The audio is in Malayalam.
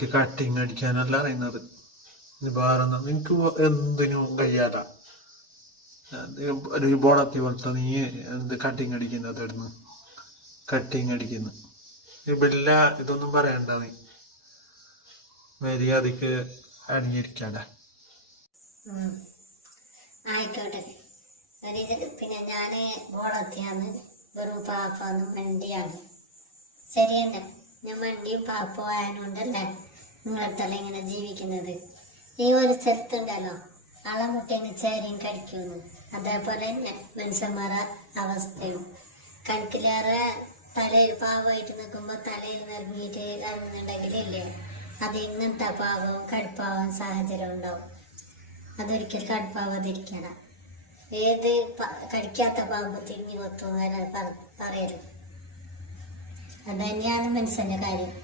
എനിക്ക് കട്ടിങ് അടിക്കാനല്ല അറിയുന്നത്. വേറെ എനിക്ക് എന്തിനും കഴിയാല. ഒരു ബോളത്തി പോലത്തെ നീ എന്ത് കട്ടിങ് അടിക്കുന്നത് ഇടുന്നു, കട്ടിങ് അടിക്കുന്നു. ഇല്ല, ഇതൊന്നും പറയണ്ട. നീ മര്യാദക്ക് അടങ്ങിയിരിക്കണ്ട. ആയിക്കോട്ടെ. പിന്നെ ഞാന് ബോളത്തിയാന്ന്, വെറും പാപ്പാന്ന് മണ്ടിയാണ്. ശരിയല്ല, ഞാൻ മണ്ടിയും പാപ്പോ ആയതുകൊണ്ടല്ലേ നിങ്ങളടുത്തല്ല ഇങ്ങനെ ജീവിക്കുന്നത്. ഈ ഒരു സ്ഥലത്തുണ്ടല്ലോ അളമുട്ടേന് ചേരയും കടിക്കുന്നു. അതേപോലെ തന്നെ മനുഷ്യന്മാരുടെ അവസ്ഥയും കണക്കിലേറെ തലയിൽ പാവമായിട്ട് നിൽക്കുമ്പോൾ തലയിൽ നിറങ്ങിയിട്ട് ഇറങ്ങുന്നുണ്ടെങ്കിലില്ലേ, അത് ഇങ്ങനത്തെ പാവവും കടുപ്പാവാൻ സാഹചര്യം ഉണ്ടാവും. അതൊരിക്കൽ കടുപ്പാവാതിരിക്കണം. ഏത് കടിക്കാത്ത പാമ്പ് തിരിഞ്ഞു കൊത്തുന്ന പറയല്. അത് തന്നെയാണ് മനുഷ്യന്റെ കാര്യം.